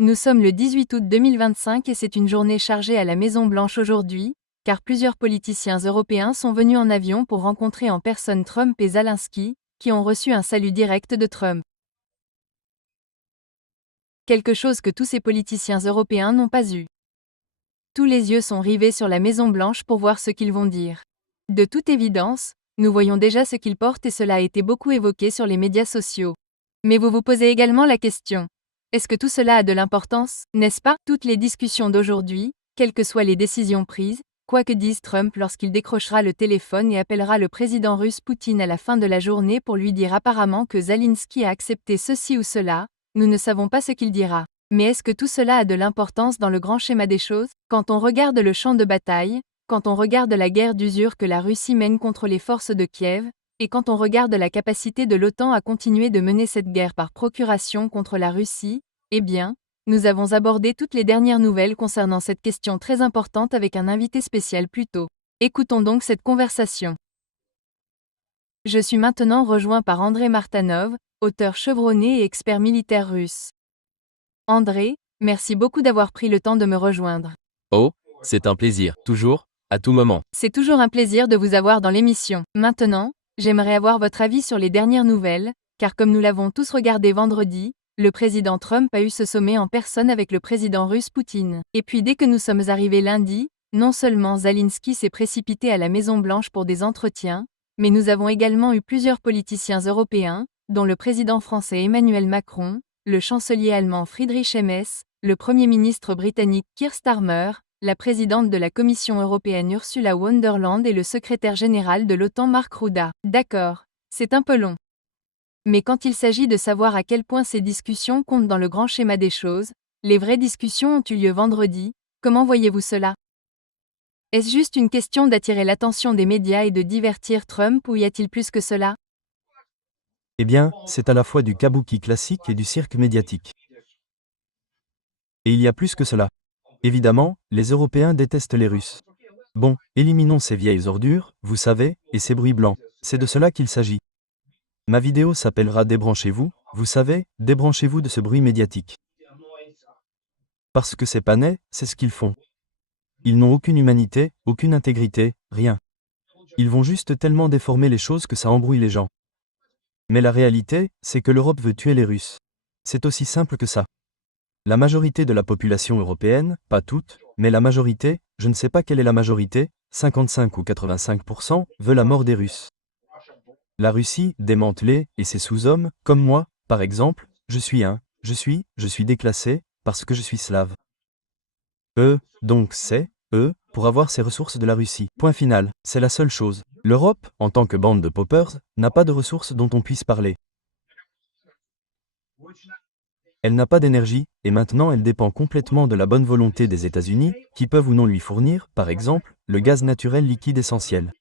Nous sommes le 18 août 2025 et c'est une journée chargée à la Maison-Blanche aujourd'hui, car plusieurs politiciens européens sont venus en avion pour rencontrer en personne Trump et Zelensky, qui ont reçu un salut direct de Trump. Quelque chose que tous ces politiciens européens n'ont pas eu. Tous les yeux sont rivés sur la Maison-Blanche pour voir ce qu'ils vont dire. De toute évidence, nous voyons déjà ce qu'ils portent et cela a été beaucoup évoqué sur les médias sociaux. Mais vous vous posez également la question. Est-ce que tout cela a de l'importance, n'est-ce pas? Toutes les discussions d'aujourd'hui, quelles que soient les décisions prises, quoi que dise Trump lorsqu'il décrochera le téléphone et appellera le président russe Poutine à la fin de la journée pour lui dire apparemment que Zelensky a accepté ceci ou cela, nous ne savons pas ce qu'il dira. Mais est-ce que tout cela a de l'importance dans le grand schéma des choses? Quand on regarde le champ de bataille, quand on regarde la guerre d'usure que la Russie mène contre les forces de Kiev, et quand on regarde la capacité de l'OTAN à continuer de mener cette guerre par procuration contre la Russie, eh bien, nous avons abordé toutes les dernières nouvelles concernant cette question très importante avec un invité spécial plus tôt. Écoutons donc cette conversation. Je suis maintenant rejoint par André Martanov, auteur chevronné et expert militaire russe. André, merci beaucoup d'avoir pris le temps de me rejoindre. Oh, c'est un plaisir, toujours, à tout moment. C'est toujours un plaisir de vous avoir dans l'émission. Maintenant, j'aimerais avoir votre avis sur les dernières nouvelles, car comme nous l'avons tous regardé vendredi, le président Trump a eu ce sommet en personne avec le président russe Poutine. Et puis dès que nous sommes arrivés lundi, non seulement Zelensky s'est précipité à la Maison-Blanche pour des entretiens, mais nous avons également eu plusieurs politiciens européens, dont le président français Emmanuel Macron, le chancelier allemand Friedrich Merz, le premier ministre britannique Keir Starmer, la présidente de la Commission européenne Ursula von der Leyen et le secrétaire général de l'OTAN Mark Rutte. D'accord, c'est un peu long. Mais quand il s'agit de savoir à quel point ces discussions comptent dans le grand schéma des choses, les vraies discussions ont eu lieu vendredi, comment voyez-vous cela? Est-ce juste une question d'attirer l'attention des médias et de divertir Trump ou y a-t-il plus que cela? Eh bien, c'est à la fois du kabuki classique et du cirque médiatique. Et il y a plus que cela. Évidemment, les Européens détestent les Russes. Bon, éliminons ces vieilles ordures, vous savez, et ces bruits blancs. C'est de cela qu'il s'agit. Ma vidéo s'appellera Débranchez-vous, vous savez, débranchez-vous de ce bruit médiatique. Parce que ces panais, c'est ce qu'ils font. Ils n'ont aucune humanité, aucune intégrité, rien. Ils vont juste tellement déformer les choses que ça embrouille les gens. Mais la réalité, c'est que l'Europe veut tuer les Russes. C'est aussi simple que ça. La majorité de la population européenne, pas toute, mais la majorité, je ne sais pas quelle est la majorité, 55 ou 85%, veut la mort des Russes. La Russie, démantelée, et ses sous-hommes, comme moi, par exemple, je suis déclassé, parce que je suis slave. Donc c'est, pour avoir ces ressources de la Russie. Point final, c'est la seule chose. L'Europe, en tant que bande de paupers, n'a pas de ressources dont on puisse parler. Elle n'a pas d'énergie, et maintenant elle dépend complètement de la bonne volonté des États-Unis, qui peuvent ou non lui fournir, par exemple, le gaz naturel liquide essentiel.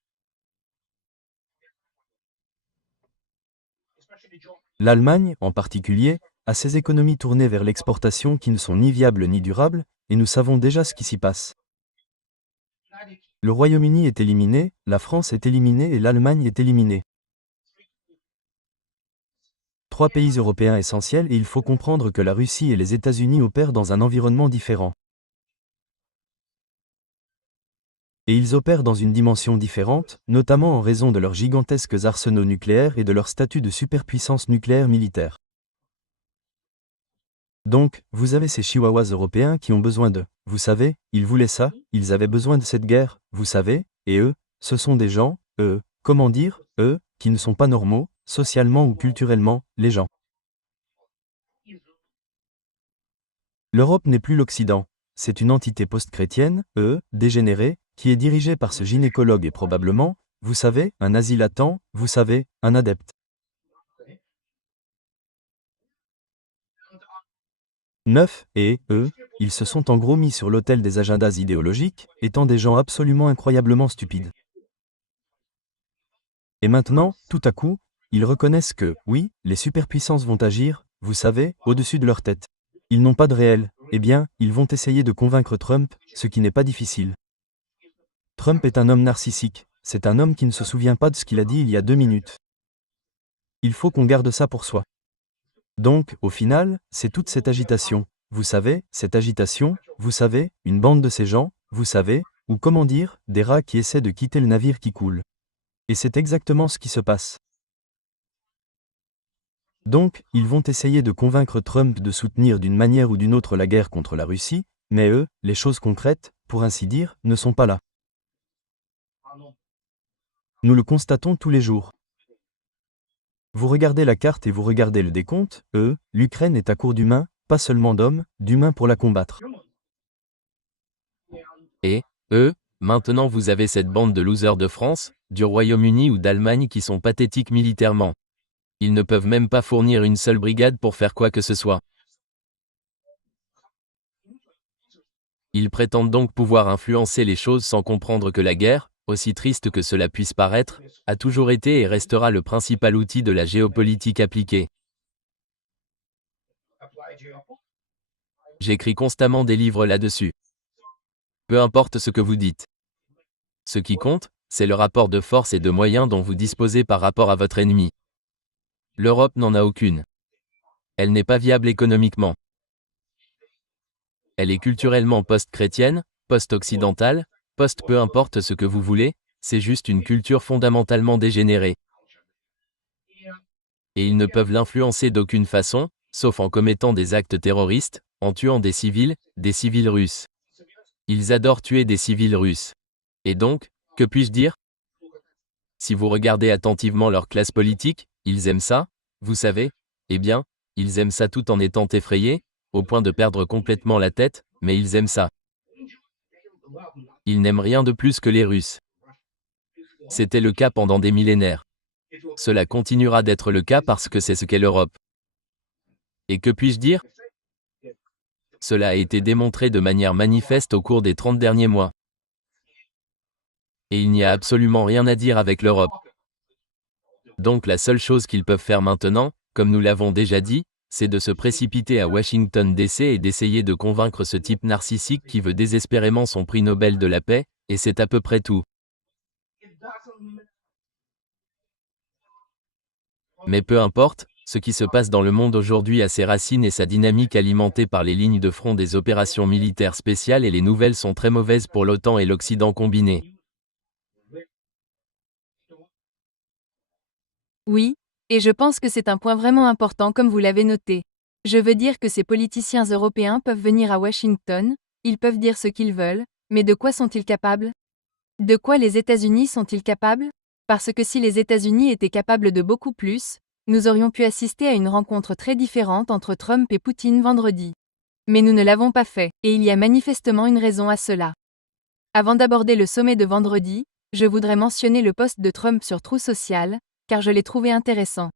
L'Allemagne, en particulier, a ses économies tournées vers l'exportation qui ne sont ni viables ni durables, et nous savons déjà ce qui s'y passe. Le Royaume-Uni est éliminé, la France est éliminée et l'Allemagne est éliminée. 3 pays européens essentiels et il faut comprendre que la Russie et les États-Unis opèrent dans un environnement différent. Et ils opèrent dans une dimension différente, notamment en raison de leurs gigantesques arsenaux nucléaires et de leur statut de superpuissance nucléaire militaire. Donc, vous avez ces chihuahuas européens qui ont besoin de, vous savez, ils voulaient ça, ils avaient besoin de cette guerre, vous savez, et eux, ce sont des gens, qui ne sont pas normaux, socialement ou culturellement, les gens. L'Europe n'est plus l'Occident, c'est une entité post-chrétienne, dégénérée, qui est dirigée par ce gynécologue et probablement, vous savez, un asilatant, vous savez, un adepte. Ils se sont en gros mis sur l'autel des agendas idéologiques, étant des gens absolument incroyablement stupides. Et maintenant, tout à coup, ils reconnaissent que, oui, les superpuissances vont agir, vous savez, au-dessus de leur tête. Ils n'ont pas de réel, eh bien, ils vont essayer de convaincre Trump, ce qui n'est pas difficile. Trump est un homme narcissique, c'est un homme qui ne se souvient pas de ce qu'il a dit il y a 2 minutes. Il faut qu'on garde ça pour soi. Donc, au final, c'est toute cette agitation, vous savez, cette agitation, vous savez, une bande de ces gens, vous savez, ou comment dire, des rats qui essaient de quitter le navire qui coule. Et c'est exactement ce qui se passe. Donc, ils vont essayer de convaincre Trump de soutenir d'une manière ou d'une autre la guerre contre la Russie, mais eux, les choses concrètes, pour ainsi dire, ne sont pas là. Nous le constatons tous les jours. Vous regardez la carte et vous regardez le décompte, l'Ukraine est à court d'humains, pas seulement d'hommes, d'humains pour la combattre. Et, maintenant vous avez cette bande de losers de France, du Royaume-Uni ou d'Allemagne qui sont pathétiques militairement. Ils ne peuvent même pas fournir une seule brigade pour faire quoi que ce soit. Ils prétendent donc pouvoir influencer les choses sans comprendre que la guerre, aussi triste que cela puisse paraître, a toujours été et restera le principal outil de la géopolitique appliquée. J'écris constamment des livres là-dessus. Peu importe ce que vous dites. Ce qui compte, c'est le rapport de force et de moyens dont vous disposez par rapport à votre ennemi. L'Europe n'en a aucune. Elle n'est pas viable économiquement. Elle est culturellement post-chrétienne, post-occidentale, peu importe ce que vous voulez, c'est juste une culture fondamentalement dégénérée. Et ils ne peuvent l'influencer d'aucune façon, sauf en commettant des actes terroristes, en tuant des civils russes. Ils adorent tuer des civils russes. Et donc, que puis-je dire? Si vous regardez attentivement leur classe politique, ils aiment ça, vous savez, eh bien, ils aiment ça tout en étant effrayés, au point de perdre complètement la tête, mais ils aiment ça. Ils n'aiment rien de plus que les Russes. C'était le cas pendant des millénaires. Cela continuera d'être le cas parce que c'est ce qu'est l'Europe. Et que puis-je dire? Cela a été démontré de manière manifeste au cours des 30 derniers mois. Et il n'y a absolument rien à dire avec l'Europe. Donc la seule chose qu'ils peuvent faire maintenant, comme nous l'avons déjà dit, c'est de se précipiter à Washington DC et d'essayer de convaincre ce type narcissique qui veut désespérément son prix Nobel de la paix, et c'est à peu près tout. Mais peu importe, ce qui se passe dans le monde aujourd'hui a ses racines et sa dynamique alimentée par les lignes de front des opérations militaires spéciales et les nouvelles sont très mauvaises pour l'OTAN et l'Occident combinés. Oui, et je pense que c'est un point vraiment important comme vous l'avez noté. Je veux dire que ces politiciens européens peuvent venir à Washington, ils peuvent dire ce qu'ils veulent, mais de quoi sont-ils capables? De quoi les États-Unis sont-ils capables? Parce que si les États-Unis étaient capables de beaucoup plus, nous aurions pu assister à une rencontre très différente entre Trump et Poutine vendredi. Mais nous ne l'avons pas fait, et il y a manifestement une raison à cela. Avant d'aborder le sommet de vendredi, je voudrais mentionner le post de Trump sur Truth Social, car je l'ai trouvé intéressant.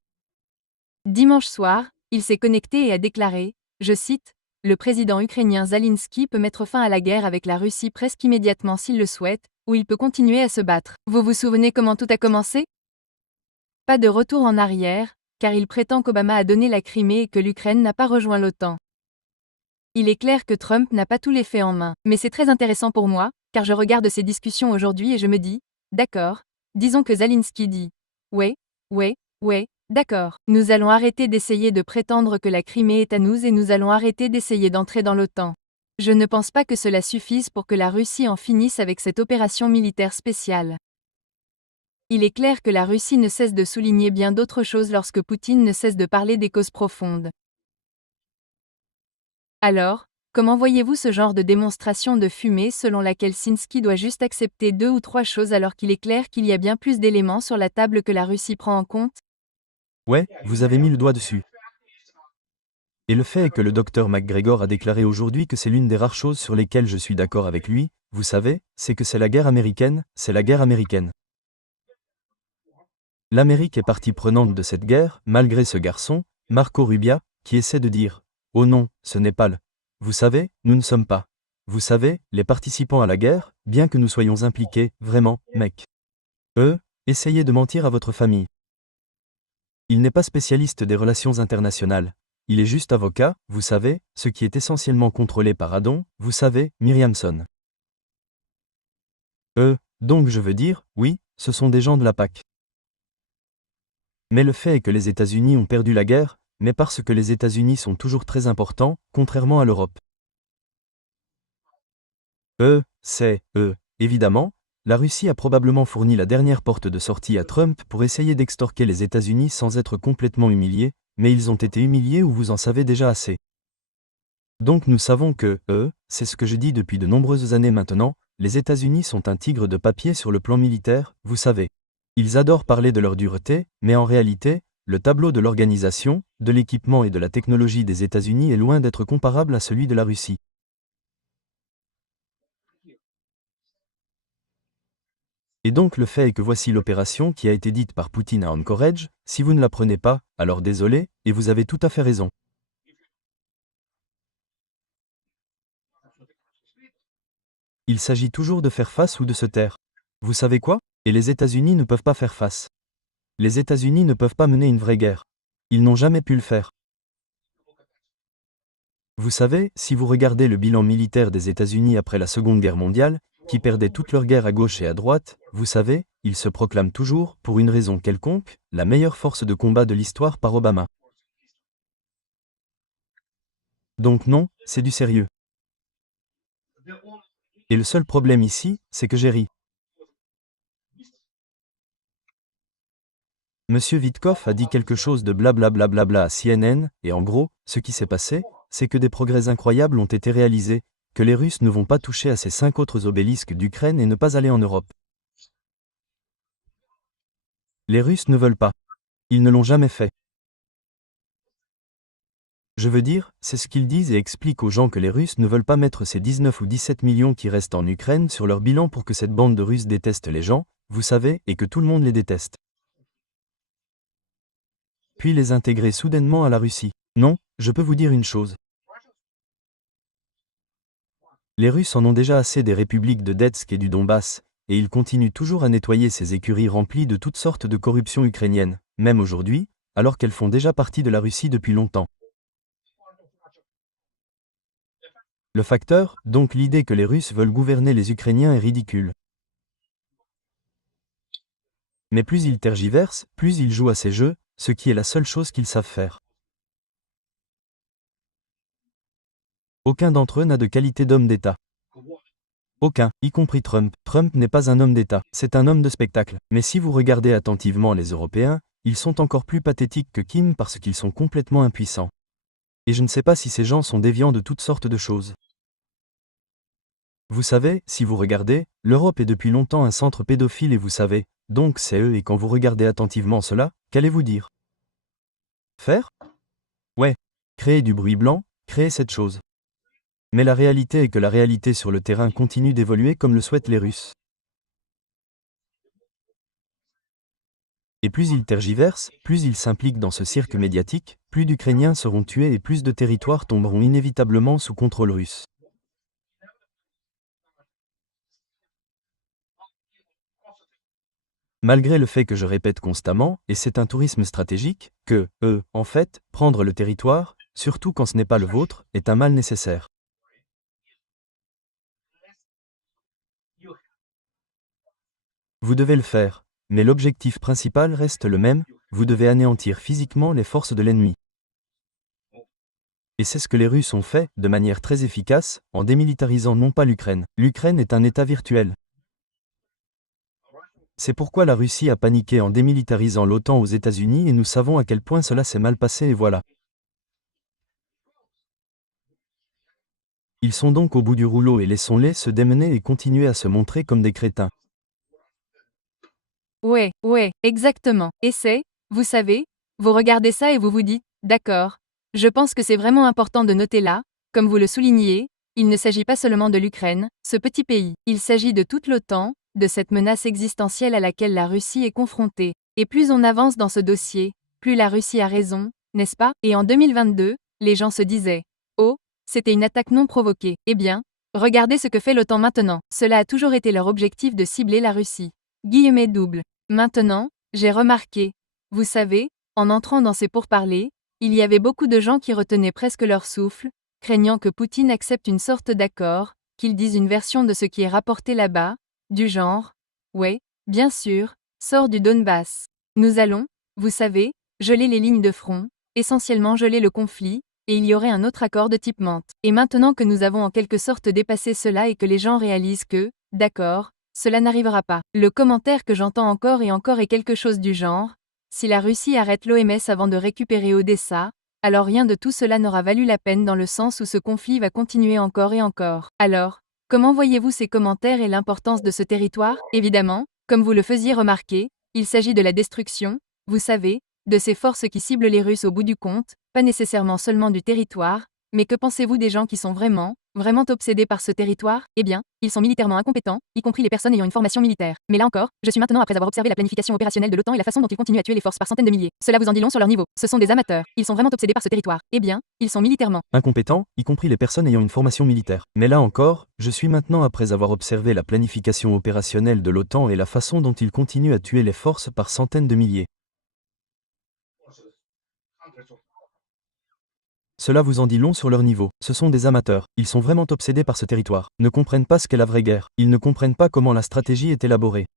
Dimanche soir, il s'est connecté et a déclaré, je cite, « Le président ukrainien Zelensky peut mettre fin à la guerre avec la Russie presque immédiatement s'il le souhaite, ou il peut continuer à se battre. » Vous vous souvenez comment tout a commencé? Pas de retour en arrière, car il prétend qu'Obama a donné la Crimée et que l'Ukraine n'a pas rejoint l'OTAN. Il est clair que Trump n'a pas tous les faits en main, mais c'est très intéressant pour moi, car je regarde ces discussions aujourd'hui et je me dis, d'accord, disons que Zelensky dit, ouais, d'accord, nous allons arrêter d'essayer de prétendre que la Crimée est à nous et nous allons arrêter d'essayer d'entrer dans l'OTAN. Je ne pense pas que cela suffise pour que la Russie en finisse avec cette opération militaire spéciale. Il est clair que la Russie ne cesse de souligner bien d'autres choses lorsque Poutine ne cesse de parler des causes profondes. Alors, comment voyez-vous ce genre de démonstration de fumée selon laquelle Zelensky doit juste accepter 2 ou 3 choses alors qu'il est clair qu'il y a bien plus d'éléments sur la table que la Russie prend en compte? Ouais, vous avez mis le doigt dessus. Et le fait est que le docteur McGregor a déclaré aujourd'hui que c'est l'une des rares choses sur lesquelles je suis d'accord avec lui, vous savez, c'est que c'est la guerre américaine, c'est la guerre américaine. L'Amérique est partie prenante de cette guerre, malgré ce garçon, Marco Rubio, qui essaie de dire « Oh non, ce n'est pas le... Vous savez, nous ne sommes pas. Vous savez, les participants à la guerre, bien que nous soyons impliqués, vraiment, mec. Essayez de mentir à votre famille. » Il n'est pas spécialiste des relations internationales. Il est juste avocat, vous savez, ce qui est essentiellement contrôlé par Adon, vous savez, Miriamson. Donc je veux dire, oui, ce sont des gens de la PAC. Mais le fait est que les États-Unis ont perdu la guerre, mais parce que les États-Unis sont toujours très importants, contrairement à l'Europe. Évidemment, la Russie a probablement fourni la dernière porte de sortie à Trump pour essayer d'extorquer les États-Unis sans être complètement humiliés, mais ils ont été humiliés ou vous en savez déjà assez. Donc nous savons que, c'est ce que je dis depuis de nombreuses années maintenant, les États-Unis sont un tigre de papier sur le plan militaire, vous savez. Ils adorent parler de leur dureté, mais en réalité, le tableau de l'organisation, de l'équipement et de la technologie des États-Unis est loin d'être comparable à celui de la Russie. Et donc le fait est que voici l'opération qui a été dite par Poutine à Anchorage, si vous ne la prenez pas, alors désolé, et vous avez tout à fait raison. Il s'agit toujours de faire face ou de se taire. Vous savez quoi? Et les États-Unis ne peuvent pas faire face. Les États-Unis ne peuvent pas mener une vraie guerre. Ils n'ont jamais pu le faire. Vous savez, si vous regardez le bilan militaire des États-Unis après la Seconde Guerre mondiale, qui perdaient toutes leurs guerres à gauche et à droite, vous savez, ils se proclament toujours, pour une raison quelconque, la meilleure force de combat de l'histoire par Obama. Donc non, c'est du sérieux. Et le seul problème ici, c'est que j'ai ri. Monsieur Witkoff a dit quelque chose de blablabla à CNN, et en gros, ce qui s'est passé, c'est que des progrès incroyables ont été réalisés, que les Russes ne vont pas toucher à ces 5 autres obélisques d'Ukraine et ne pas aller en Europe. Les Russes ne veulent pas. Ils ne l'ont jamais fait. Je veux dire, c'est ce qu'ils disent et expliquent aux gens que les Russes ne veulent pas mettre ces 19 ou 17 millions qui restent en Ukraine sur leur bilan pour que cette bande de Russes déteste les gens, vous savez, et que tout le monde les déteste. Puis les intégrer soudainement à la Russie. Non, je peux vous dire une chose. Les Russes en ont déjà assez des républiques de Donetsk et du Donbass, et ils continuent toujours à nettoyer ces écuries remplies de toutes sortes de corruption ukrainienne, même aujourd'hui, alors qu'elles font déjà partie de la Russie depuis longtemps. Le facteur, donc l'idée que les Russes veulent gouverner les Ukrainiens est ridicule. Mais plus ils tergiversent, plus ils jouent à ces jeux, ce qui est la seule chose qu'ils savent faire. Aucun d'entre eux n'a de qualité d'homme d'État. Aucun, y compris Trump. Trump n'est pas un homme d'État, c'est un homme de spectacle. Mais si vous regardez attentivement les Européens, ils sont encore plus pathétiques que Kim parce qu'ils sont complètement impuissants. Et je ne sais pas si ces gens sont déviants de toutes sortes de choses. Vous savez, si vous regardez, l'Europe est depuis longtemps un centre pédophile et vous savez, donc c'est eux et quand vous regardez attentivement cela, qu'allez-vous dire? Faire? Ouais. Créer du bruit blanc, créer cette chose. Mais la réalité est que la réalité sur le terrain continue d'évoluer comme le souhaitent les Russes. Et plus ils tergiversent, plus ils s'impliquent dans ce cirque médiatique, plus d'Ukrainiens seront tués et plus de territoires tomberont inévitablement sous contrôle russe. Malgré le fait que je répète constamment, et c'est un tourisme stratégique, que, en fait, prendre le territoire, surtout quand ce n'est pas le vôtre, est un mal nécessaire. Vous devez le faire, mais l'objectif principal reste le même, vous devez anéantir physiquement les forces de l'ennemi. Et c'est ce que les Russes ont fait, de manière très efficace, en démilitarisant non pas l'Ukraine. L'Ukraine est un État virtuel. C'est pourquoi la Russie a paniqué en démilitarisant l'OTAN aux États-Unis et nous savons à quel point cela s'est mal passé et voilà. Ils sont donc au bout du rouleau et laissons-les se démener et continuer à se montrer comme des crétins. Ouais, exactement. Et c'est, vous savez, vous regardez ça et vous vous dites, d'accord. Je pense que c'est vraiment important de noter là, comme vous le soulignez, il ne s'agit pas seulement de l'Ukraine, ce petit pays. Il s'agit de toute l'OTAN, de cette menace existentielle à laquelle la Russie est confrontée. Et plus on avance dans ce dossier, plus la Russie a raison, n'est-ce pas? Et en 2022, les gens se disaient, oh, c'était une attaque non provoquée. Eh bien, regardez ce que fait l'OTAN maintenant. Cela a toujours été leur objectif de cibler la Russie. Guillemets double. Maintenant, j'ai remarqué, vous savez, en entrant dans ces pourparlers, il y avait beaucoup de gens qui retenaient presque leur souffle, craignant que Poutine accepte une sorte d'accord, qu'il dise une version de ce qui est rapporté là-bas, du genre, ouais, bien sûr, sort du Donbass. Nous allons, vous savez, geler les lignes de front, essentiellement geler le conflit, et il y aurait un autre accord de type Mantes. Et maintenant que nous avons en quelque sorte dépassé cela et que les gens réalisent que, d'accord, cela n'arrivera pas. Le commentaire que j'entends encore et encore est quelque chose du genre, si la Russie arrête l'OMS avant de récupérer Odessa, alors rien de tout cela n'aura valu la peine dans le sens où ce conflit va continuer encore et encore. Alors, comment voyez-vous ces commentaires et l'importance de ce territoire? Évidemment, comme vous le faisiez remarquer, il s'agit de la destruction, vous savez, de ces forces qui ciblent les Russes au bout du compte, pas nécessairement seulement du territoire, mais que pensez-vous des gens qui sont vraiment obsédés par ce territoire? Eh bien, ils sont militairement incompétents, y compris les personnes ayant une formation militaire. Mais là encore, je suis maintenant après avoir observé la planification opérationnelle de l'OTAN et la façon dont ils continuent à tuer les forces par centaines de milliers. Cela vous en dit long sur leur niveau. Ce sont des amateurs. Ils sont vraiment obsédés par ce territoire. Eh bien, ils sont militairement incompétents, y compris les personnes ayant une formation militaire. Mais là encore, je suis maintenant après avoir observé la planification opérationnelle de l'OTAN et la façon dont ils continuent à tuer les forces par centaines de milliers. Cela vous en dit long sur leur niveau. Ce sont des amateurs. Ils sont vraiment obsédés par ce territoire. Ne comprennent pas ce qu'est la vraie guerre. Ils ne comprennent pas comment la stratégie est élaborée.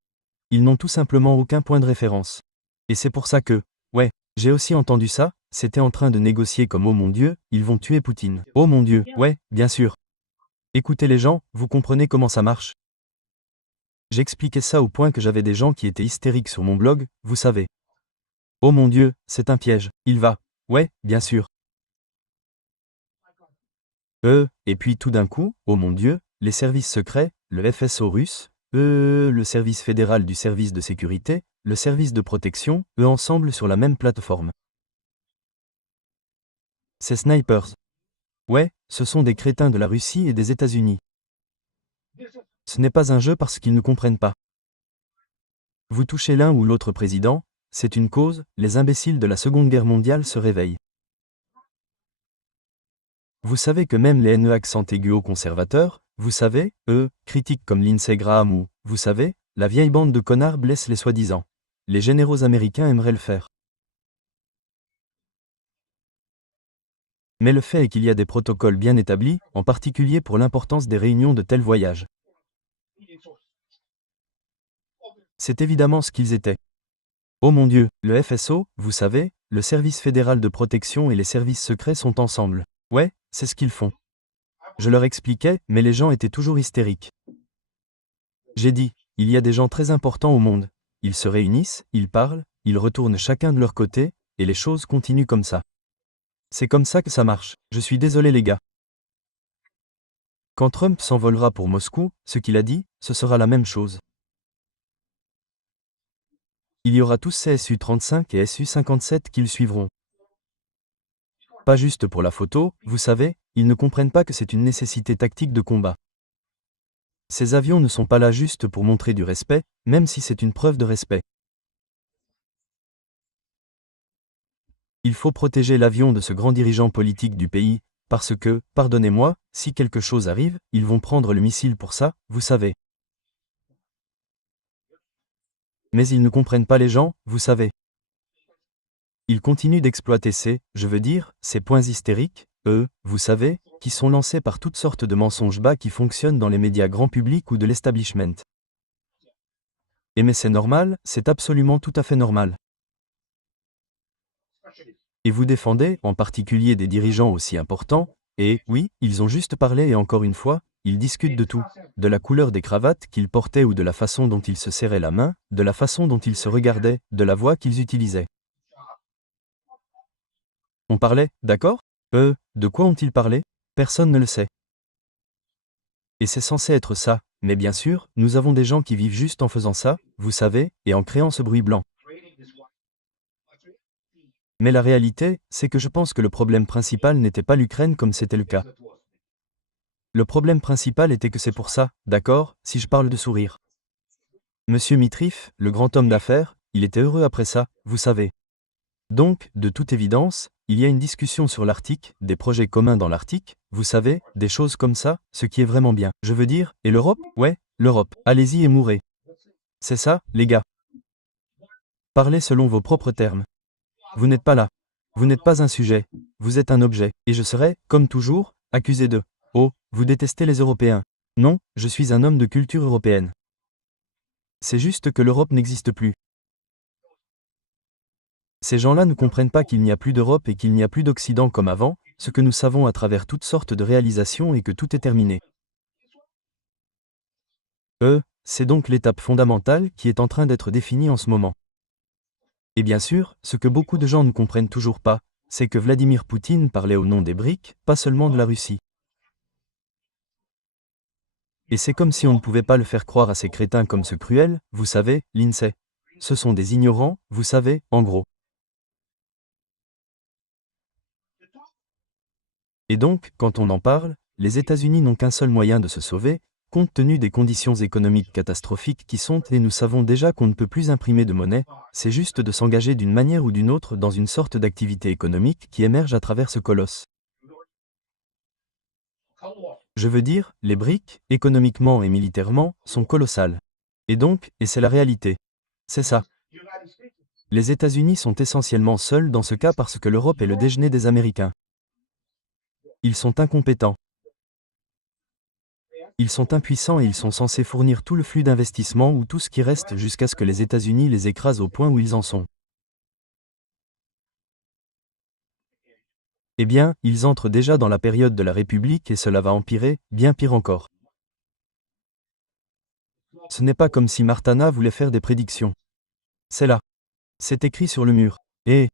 Ils n'ont tout simplement aucun point de référence. Et c'est pour ça que, ouais, j'ai aussi entendu ça, c'était en train de négocier comme oh mon Dieu, ils vont tuer Poutine. Oh mon Dieu, ouais, bien sûr. Écoutez les gens, vous comprenez comment ça marche. J'expliquais ça au point que j'avais des gens qui étaient hystériques sur mon blog, vous savez. Oh mon Dieu, c'est un piège. Il va. Ouais, bien sûr. Et puis tout d'un coup, oh mon Dieu, les services secrets, le FSO russe, le service fédéral du service de sécurité, le service de protection, eux ensemble sur la même plateforme. Ces snipers. Ouais, ce sont des crétins de la Russie et des États-Unis. Ce n'est pas un jeu parce qu'ils ne comprennent pas. Vous touchez l'un ou l'autre président, c'est une cause, les imbéciles de la Seconde Guerre mondiale se réveillent. Vous savez que même les NE accent aigu conservateurs, vous savez, eux, critiques comme Lindsey Graham ou, vous savez, la vieille bande de connards blesse les soi-disant. Les généraux américains aimeraient le faire. Mais le fait est qu'il y a des protocoles bien établis, en particulier pour l'importance des réunions de tels voyages. C'est évidemment ce qu'ils étaient. Oh mon Dieu, le FSO, vous savez, le service fédéral de protection et les services secrets sont ensemble. Ouais, c'est ce qu'ils font. Je leur expliquais, mais les gens étaient toujours hystériques. J'ai dit, il y a des gens très importants au monde. Ils se réunissent, ils parlent, ils retournent chacun de leur côté, et les choses continuent comme ça. C'est comme ça que ça marche. Je suis désolé les gars. Quand Trump s'envolera pour Moscou, ce qu'il a dit, ce sera la même chose. Il y aura tous ces Su-35 et Su-57 qui le suivront. Pas juste pour la photo, vous savez, ils ne comprennent pas que c'est une nécessité tactique de combat. Ces avions ne sont pas là juste pour montrer du respect, même si c'est une preuve de respect. Il faut protéger l'avion de ce grand dirigeant politique du pays, parce que, pardonnez-moi, si quelque chose arrive, ils vont prendre le missile pour ça, vous savez. Mais ils ne comprennent pas les gens, vous savez. Ils continuent d'exploiter ces points hystériques, vous savez, qui sont lancés par toutes sortes de mensonges bas qui fonctionnent dans les médias grand public ou de l'establishment. Et mais c'est normal, c'est absolument tout à fait normal. Et vous défendez, en particulier des dirigeants aussi importants, et, oui, ils ont juste parlé et encore une fois, ils discutent de tout, de la couleur des cravates qu'ils portaient ou de la façon dont ils se serraient la main, de la façon dont ils se regardaient, de la voix qu'ils utilisaient. On parlait, d'accord? De quoi ont-ils parlé? Personne ne le sait. Et c'est censé être ça, mais bien sûr, nous avons des gens qui vivent juste en faisant ça, vous savez, et en créant ce bruit blanc. Mais la réalité, c'est que je pense que le problème principal n'était pas l'Ukraine comme c'était le cas. Le problème principal était que c'est pour ça, d'accord, si je parle de sourire. Monsieur Mitrif, le grand homme d'affaires, il était heureux après ça, vous savez. Donc, de toute évidence, il y a une discussion sur l'Arctique, des projets communs dans l'Arctique, vous savez, des choses comme ça, ce qui est vraiment bien. Je veux dire, et l'Europe? Ouais, l'Europe. Allez-y et mourrez. C'est ça, les gars. Parlez selon vos propres termes. Vous n'êtes pas là. Vous n'êtes pas un sujet. Vous êtes un objet. Et je serai, comme toujours, accusé de « Oh, vous détestez les Européens ». Non, je suis un homme de culture européenne. C'est juste que l'Europe n'existe plus. Ces gens-là ne comprennent pas qu'il n'y a plus d'Europe et qu'il n'y a plus d'Occident comme avant, ce que nous savons à travers toutes sortes de réalisations et que tout est terminé. C'est donc l'étape fondamentale qui est en train d'être définie en ce moment. Et bien sûr, ce que beaucoup de gens ne comprennent toujours pas, c'est que Vladimir Poutine parlait au nom des BRIC, pas seulement de la Russie. Et c'est comme si on ne pouvait pas le faire croire à ces crétins comme ce cruel, vous savez, l'INSEE. Ce sont des ignorants, vous savez, en gros. Et donc, quand on en parle, les États-Unis n'ont qu'un seul moyen de se sauver, compte tenu des conditions économiques catastrophiques qui sont, et nous savons déjà qu'on ne peut plus imprimer de monnaie, c'est juste de s'engager d'une manière ou d'une autre dans une sorte d'activité économique qui émerge à travers ce colosse. Je veux dire, les BRIC, économiquement et militairement, sont colossales. Et donc, et c'est la réalité. C'est ça. Les États-Unis sont essentiellement seuls dans ce cas parce que l'Europe est le déjeuner des Américains. Ils sont incompétents. Ils sont impuissants et ils sont censés fournir tout le flux d'investissement ou tout ce qui reste jusqu'à ce que les États-Unis les écrasent au point où ils en sont. Eh bien, ils entrent déjà dans la période de la République et cela va empirer, bien pire encore. Ce n'est pas comme si Martana voulait faire des prédictions. C'est là. C'est écrit sur le mur. Et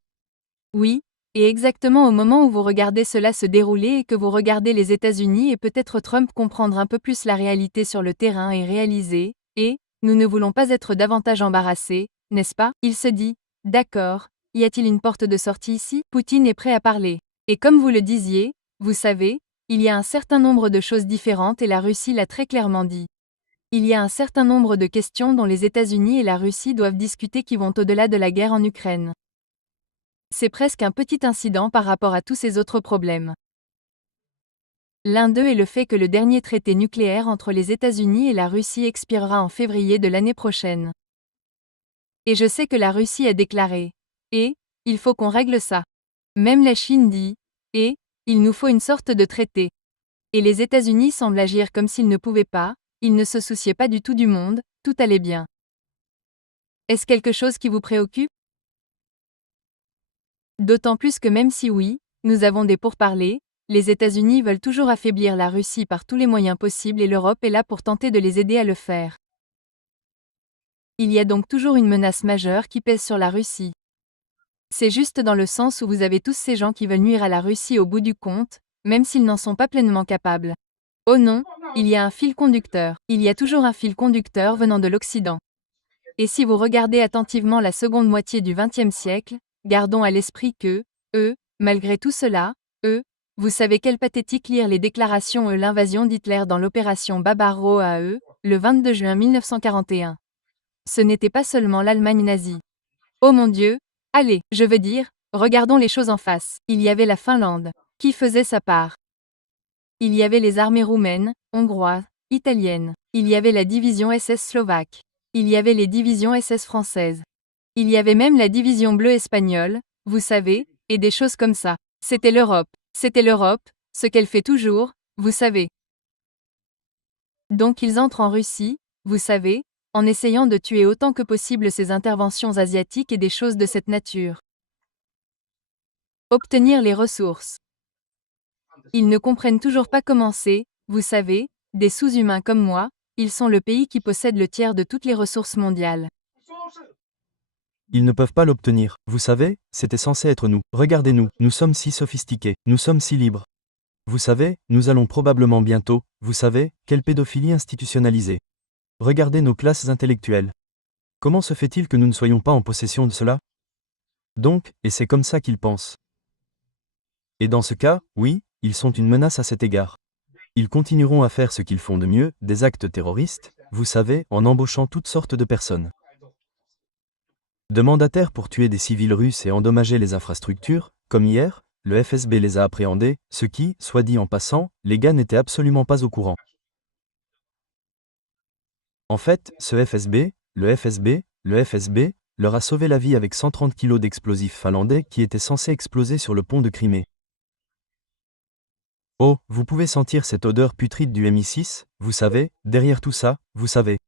Oui, et exactement au moment où vous regardez cela se dérouler et que vous regardez les États-Unis et peut-être Trump comprendre un peu plus la réalité sur le terrain et réaliser, nous ne voulons pas être davantage embarrassés, n'est-ce pas? Il se dit, d'accord, y a-t-il une porte de sortie ici? Poutine est prêt à parler. Et comme vous le disiez, vous savez, il y a un certain nombre de choses différentes et la Russie l'a très clairement dit. Il y a un certain nombre de questions dont les États-Unis et la Russie doivent discuter qui vont au-delà de la guerre en Ukraine. C'est presque un petit incident par rapport à tous ces autres problèmes. L'un d'eux est le fait que le dernier traité nucléaire entre les États-Unis et la Russie expirera en février de l'année prochaine. Et je sais que la Russie a déclaré « il faut qu'on règle ça ». Même la Chine dit « il nous faut une sorte de traité ». Et les États-Unis semblent agir comme s'ils ne pouvaient pas, ils ne se souciaient pas du tout du monde, tout allait bien. Est-ce quelque chose qui vous préoccupe? D'autant plus que même si oui, nous avons des pourparlers, les États-Unis veulent toujours affaiblir la Russie par tous les moyens possibles et l'Europe est là pour tenter de les aider à le faire. Il y a donc toujours une menace majeure qui pèse sur la Russie. C'est juste dans le sens où vous avez tous ces gens qui veulent nuire à la Russie au bout du compte, même s'ils n'en sont pas pleinement capables. Oh non, il y a un fil conducteur. Il y a toujours un fil conducteur venant de l'Occident. Et si vous regardez attentivement la seconde moitié du XXe siècle, gardons à l'esprit que, malgré tout cela, vous savez quel pathétique lire les déclarations l'invasion d'Hitler dans l'opération Barbarossa le 22 juin 1941. Ce n'était pas seulement l'Allemagne nazie. Oh mon Dieu, allez, je veux dire, regardons les choses en face. Il y avait la Finlande, qui faisait sa part. Il y avait les armées roumaines, hongroises, italiennes. Il y avait la division SS slovaque. Il y avait les divisions SS françaises. Il y avait même la division bleue espagnole, vous savez, et des choses comme ça. C'était l'Europe. C'était l'Europe, ce qu'elle fait toujours, vous savez. Donc ils entrent en Russie, vous savez, en essayant de tuer autant que possible ces interventions asiatiques et des choses de cette nature. Obtenir les ressources. Ils ne comprennent toujours pas comment c'est, vous savez, des sous-humains comme moi, ils sont le pays qui possède le tiers de toutes les ressources mondiales. ils ne peuvent pas l'obtenir. Vous savez, c'était censé être nous. Regardez-nous, nous sommes si sophistiqués, nous sommes si libres. Vous savez, nous allons probablement bientôt, vous savez, quelle pédophilie institutionnalisée. Regardez nos classes intellectuelles. Comment se fait-il que nous ne soyons pas en possession de cela? Donc, et c'est comme ça qu'ils pensent. Et dans ce cas, oui, ils sont une menace à cet égard. Ils continueront à faire ce qu'ils font de mieux, des actes terroristes, vous savez, en embauchant toutes sortes de personnes. De mandataires pour tuer des civils russes et endommager les infrastructures, comme hier, le FSB les a appréhendés, ce qui, soit dit en passant, les gars n'étaient absolument pas au courant. En fait, ce FSB, le FSB, leur a sauvé la vie avec 130 kilos d'explosifs finlandais qui étaient censés exploser sur le pont de Crimée. Oh, vous pouvez sentir cette odeur putride du MI6, vous savez, derrière tout ça, vous savez.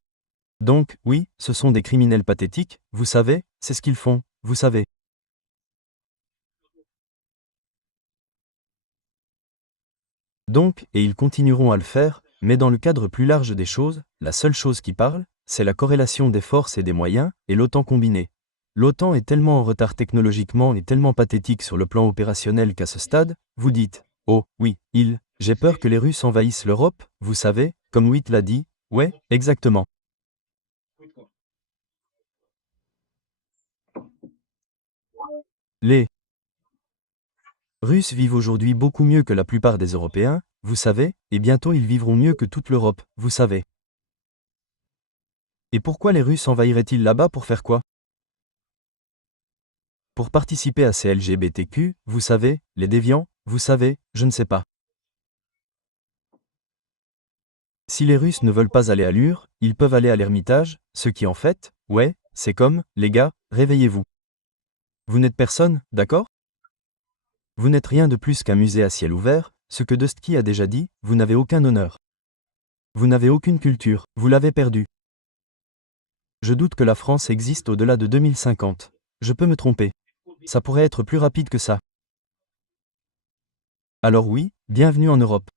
Donc, oui, ce sont des criminels pathétiques, vous savez, c'est ce qu'ils font, vous savez. Donc, et ils continueront à le faire, mais dans le cadre plus large des choses, la seule chose qui parle, c'est la corrélation des forces et des moyens, et l'OTAN combinée. L'OTAN est tellement en retard technologiquement et tellement pathétique sur le plan opérationnel qu'à ce stade, vous dites, oh, oui, j'ai peur que les Russes envahissent l'Europe, vous savez, comme Witt l'a dit, ouais, exactement. Les Russes vivent aujourd'hui beaucoup mieux que la plupart des Européens, vous savez, et bientôt ils vivront mieux que toute l'Europe, vous savez. Et pourquoi les Russes envahiraient-ils là-bas pour faire quoi? Pour participer à ces LGBTQ, vous savez, les déviants, vous savez, je ne sais pas. Si les Russes ne veulent pas aller à l'UR, ils peuvent aller à l'Ermitage, ce qui en fait, ouais, c'est comme, les gars, réveillez-vous. Vous n'êtes personne, d'accord? Vous n'êtes rien de plus qu'un musée à ciel ouvert, ce que Dusty a déjà dit, vous n'avez aucun honneur. Vous n'avez aucune culture, vous l'avez perdu. Je doute que la France existe au-delà de 2050. Je peux me tromper. Ça pourrait être plus rapide que ça. Alors oui, bienvenue en Europe.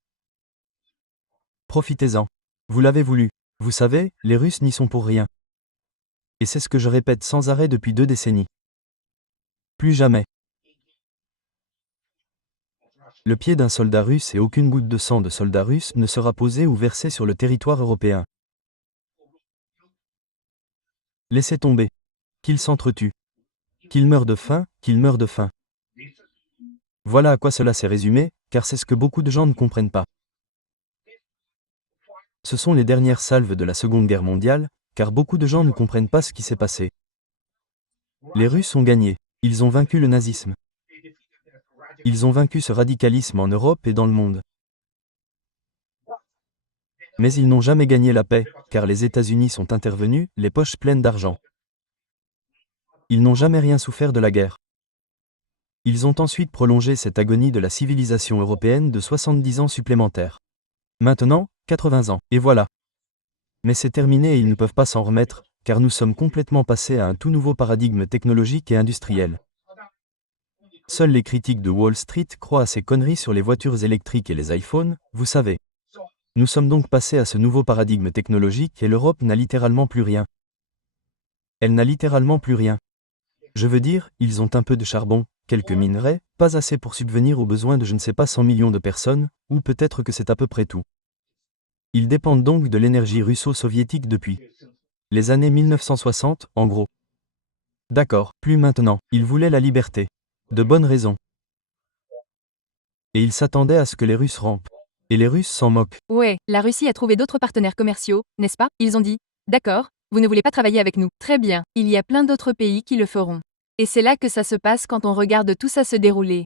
Profitez-en. Vous l'avez voulu. Vous savez, les Russes n'y sont pour rien. Et c'est ce que je répète sans arrêt depuis 2 décennies. Plus jamais. Le pied d'un soldat russe et aucune goutte de sang de soldat russe ne sera posée ou versée sur le territoire européen. Laissez tomber. Qu'ils s'entretuent. Qu'ils meurent de faim, qu'ils meurent de faim. Voilà à quoi cela s'est résumé, car c'est ce que beaucoup de gens ne comprennent pas. Ce sont les dernières salves de la Seconde Guerre mondiale, car beaucoup de gens ne comprennent pas ce qui s'est passé. Les Russes ont gagné. Ils ont vaincu le nazisme. Ils ont vaincu ce radicalisme en Europe et dans le monde. Mais ils n'ont jamais gagné la paix, car les États-Unis sont intervenus, les poches pleines d'argent. Ils n'ont jamais rien souffert de la guerre. Ils ont ensuite prolongé cette agonie de la civilisation européenne de 70 ans supplémentaires. Maintenant, 80 ans, et voilà. Mais c'est terminé et ils ne peuvent pas s'en remettre, car nous sommes complètement passés à un tout nouveau paradigme technologique et industriel. Seuls les critiques de Wall Street croient à ces conneries sur les voitures électriques et les iPhones, vous savez. Nous sommes donc passés à ce nouveau paradigme technologique et l'Europe n'a littéralement plus rien. Elle n'a littéralement plus rien. Je veux dire, ils ont un peu de charbon, quelques minerais, pas assez pour subvenir aux besoins de je ne sais pas 100 millions de personnes, ou peut-être que c'est à peu près tout. Ils dépendent donc de l'énergie russo-soviétique depuis les années 1960, en gros. D'accord, plus maintenant. Ils voulaient la liberté. De bonnes raisons. Et ils s'attendaient à ce que les Russes rampent. Et les Russes s'en moquent. Ouais, la Russie a trouvé d'autres partenaires commerciaux, n'est-ce pas? Ils ont dit, d'accord, vous ne voulez pas travailler avec nous. Très bien, il y a plein d'autres pays qui le feront. Et c'est là que ça se passe quand on regarde tout ça se dérouler.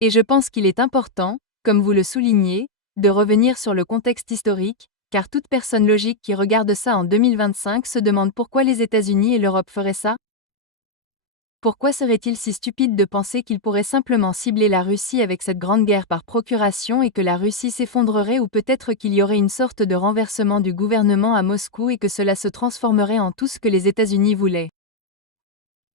Et je pense qu'il est important, comme vous le soulignez, de revenir sur le contexte historique, car toute personne logique qui regarde ça en 2025 se demande pourquoi les États-Unis et l'Europe feraient ça. Pourquoi serait-il si stupide de penser qu'ils pourraient simplement cibler la Russie avec cette grande guerre par procuration et que la Russie s'effondrerait ou peut-être qu'il y aurait une sorte de renversement du gouvernement à Moscou et que cela se transformerait en tout ce que les États-Unis voulaient.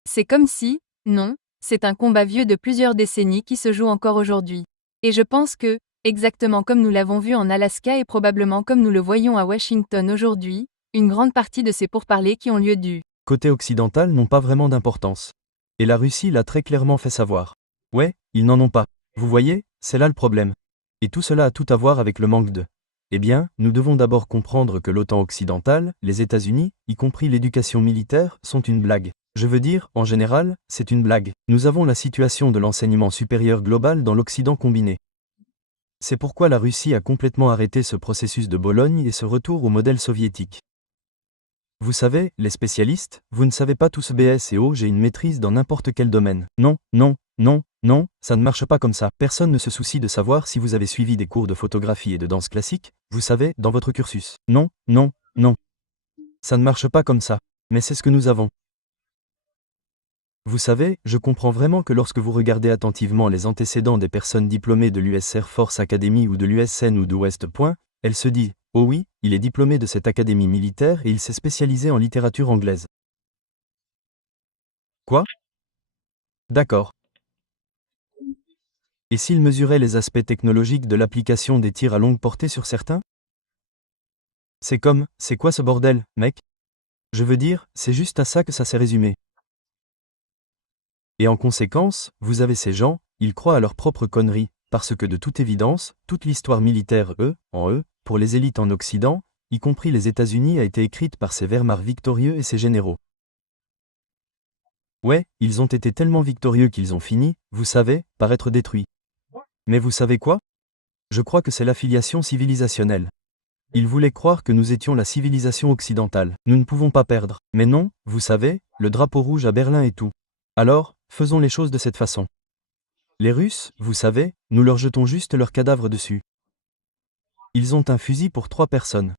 C'est comme si, non, c'est un combat vieux de plusieurs décennies qui se joue encore aujourd'hui. Et je pense que, exactement comme nous l'avons vu en Alaska et probablement comme nous le voyons à Washington aujourd'hui, une grande partie de ces pourparlers qui ont lieu du Côté occidental n'ont pas vraiment d'importance. Et la Russie l'a très clairement fait savoir. Ouais, ils n'en ont pas. Vous voyez, c'est là le problème. Et tout cela a tout à voir avec le manque de. Eh bien, nous devons d'abord comprendre que l'OTAN occidentale, les États-Unis, y compris l'éducation militaire, sont une blague. Je veux dire, en général, c'est une blague. Nous avons la situation de l'enseignement supérieur global dans l'Occident combiné. C'est pourquoi la Russie a complètement arrêté ce processus de Bologne et ce retour au modèle soviétique. Vous savez, les spécialistes, vous ne savez pas tous BS et O, j'ai une maîtrise dans n'importe quel domaine. Non, non, non, non, ça ne marche pas comme ça. Personne ne se soucie de savoir si vous avez suivi des cours de photographie et de danse classique, vous savez, dans votre cursus. Non, non, non. Ça ne marche pas comme ça. Mais c'est ce que nous avons. Vous savez, je comprends vraiment que lorsque vous regardez attentivement les antécédents des personnes diplômées de l'US Air Force Academy ou de l'USN ou de West Point, elles se disent, oh oui, il est diplômé de cette académie militaire et il s'est spécialisé en littérature anglaise. Quoi? D'accord. Et s'ils mesuraient les aspects technologiques de l'application des tirs à longue portée sur certains? C'est quoi ce bordel, mec? Je veux dire, c'est juste à ça que ça s'est résumé. Et en conséquence, vous avez ces gens, ils croient à leurs propres conneries, parce que de toute évidence, toute l'histoire militaire, pour les élites en Occident, y compris les États-Unis, a été écrite par ces Wehrmacht victorieux et ces généraux. Ouais, ils ont été tellement victorieux qu'ils ont fini, vous savez, par être détruits. Mais vous savez quoi? Je crois que c'est l'affiliation civilisationnelle. Ils voulaient croire que nous étions la civilisation occidentale. Nous ne pouvons pas perdre. Mais non, vous savez, le drapeau rouge à Berlin et tout. Alors, faisons les choses de cette façon. Les Russes, vous savez, nous leur jetons juste leurs cadavres dessus. Ils ont un fusil pour 3 personnes.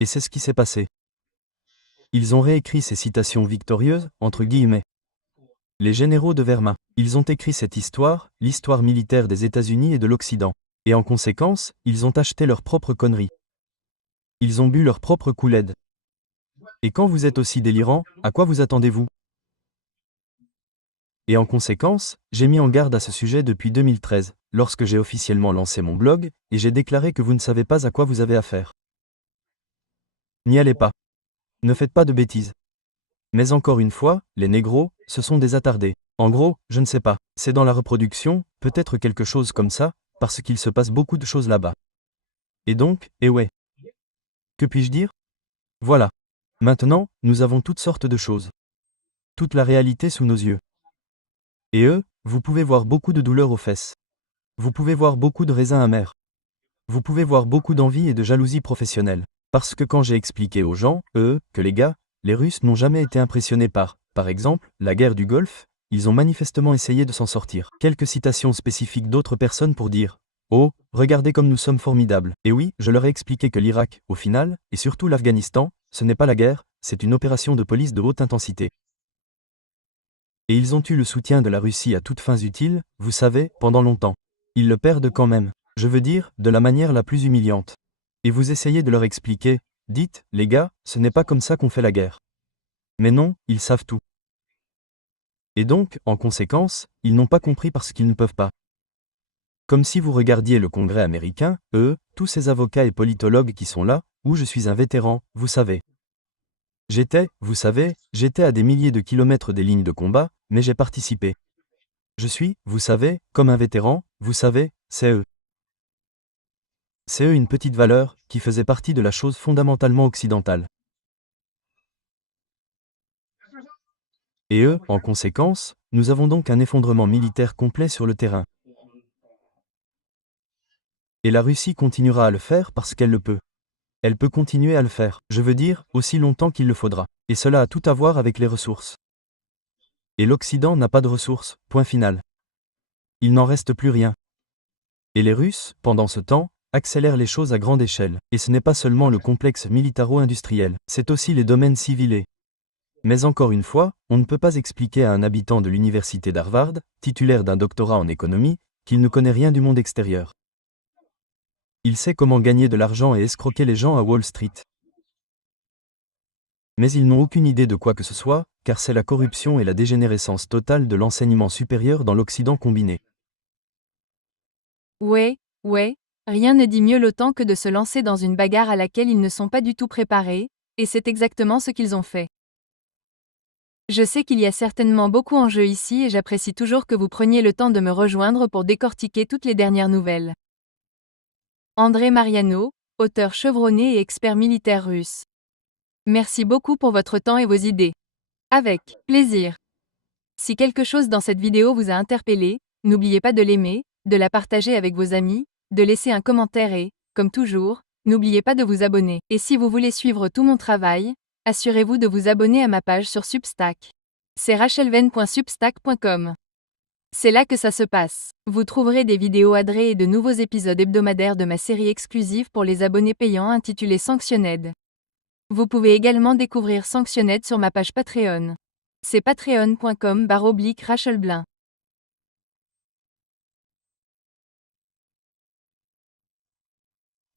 Et c'est ce qui s'est passé. Ils ont réécrit ces citations victorieuses, entre guillemets. Les généraux de Wehrmacht, ils ont écrit cette histoire, l'histoire militaire des États-Unis et de l'Occident. Et en conséquence, ils ont acheté leurs propres conneries. Ils ont bu leur propre Kool-Aid. Et quand vous êtes aussi délirant, à quoi vous attendez-vous? Et en conséquence, j'ai mis en garde à ce sujet depuis 2013, lorsque j'ai officiellement lancé mon blog, et j'ai déclaré que vous ne savez pas à quoi vous avez affaire. N'y allez pas. Ne faites pas de bêtises. Mais encore une fois, les négros, ce sont des attardés. En gros, je ne sais pas, c'est dans la reproduction, peut-être quelque chose comme ça, parce qu'il se passe beaucoup de choses là-bas. Et donc, ouais. Que puis-je dire? Voilà. Maintenant, nous avons toutes sortes de choses. Toute la réalité sous nos yeux. Et vous pouvez voir beaucoup de douleur aux fesses. Vous pouvez voir beaucoup de raisins amers. Vous pouvez voir beaucoup d'envie et de jalousie professionnelle. Parce que quand j'ai expliqué aux gens, que les gars, les Russes n'ont jamais été impressionnés par exemple, la guerre du Golfe, ils ont manifestement essayé de s'en sortir. Quelques citations spécifiques d'autres personnes pour dire « Oh, regardez comme nous sommes formidables ». Et oui, je leur ai expliqué que l'Irak, au final, et surtout l'Afghanistan, ce n'est pas la guerre, c'est une opération de police de haute intensité. Et ils ont eu le soutien de la Russie à toutes fins utiles, vous savez, pendant longtemps. Ils le perdent quand même. Je veux dire, de la manière la plus humiliante. Et vous essayez de leur expliquer, dites, les gars, ce n'est pas comme ça qu'on fait la guerre. Mais non, ils savent tout. Et donc, en conséquence, ils n'ont pas compris parce qu'ils ne peuvent pas. Comme si vous regardiez le Congrès américain, tous ces avocats et politologues qui sont là, où je suis un vétéran, vous savez. J'étais à des milliers de kilomètres des lignes de combat, mais j'ai participé. Je suis, vous savez, comme un vétéran, vous savez, c'est eux. C'est eux une petite valeur, qui faisait partie de la chose fondamentalement occidentale. Et en conséquence, nous avons donc un effondrement militaire complet sur le terrain. Et la Russie continuera à le faire parce qu'elle le peut. Elle peut continuer à le faire, je veux dire, aussi longtemps qu'il le faudra. Et cela a tout à voir avec les ressources. Et l'Occident n'a pas de ressources, point final. Il n'en reste plus rien. Et les Russes, pendant ce temps, accélèrent les choses à grande échelle. Et ce n'est pas seulement le complexe militaro-industriel, c'est aussi les domaines civils. Mais encore une fois, on ne peut pas expliquer à un habitant de l'université d'Harvard, titulaire d'un doctorat en économie, qu'il ne connaît rien du monde extérieur. Il sait comment gagner de l'argent et escroquer les gens à Wall Street. Mais ils n'ont aucune idée de quoi que ce soit, car c'est la corruption et la dégénérescence totale de l'enseignement supérieur dans l'Occident combiné. Ouais, rien ne dit mieux l'OTAN que de se lancer dans une bagarre à laquelle ils ne sont pas du tout préparés, et c'est exactement ce qu'ils ont fait. Je sais qu'il y a certainement beaucoup en jeu ici et j'apprécie toujours que vous preniez le temps de me rejoindre pour décortiquer toutes les dernières nouvelles. André Mariano, auteur chevronné et expert militaire russe. Merci beaucoup pour votre temps et vos idées. Avec plaisir. Si quelque chose dans cette vidéo vous a interpellé, n'oubliez pas de l'aimer, de la partager avec vos amis, de laisser un commentaire et, comme toujours, n'oubliez pas de vous abonner. Et si vous voulez suivre tout mon travail, assurez-vous de vous abonner à ma page sur Substack. C'est rachelven.substack.com. C'est là que ça se passe. Vous trouverez des vidéos adrées et de nouveaux épisodes hebdomadaires de ma série exclusive pour les abonnés payants intitulée Sanctionned. Vous pouvez également découvrir Sanctionned sur ma page Patreon. C'est patreon.com/rachelblin.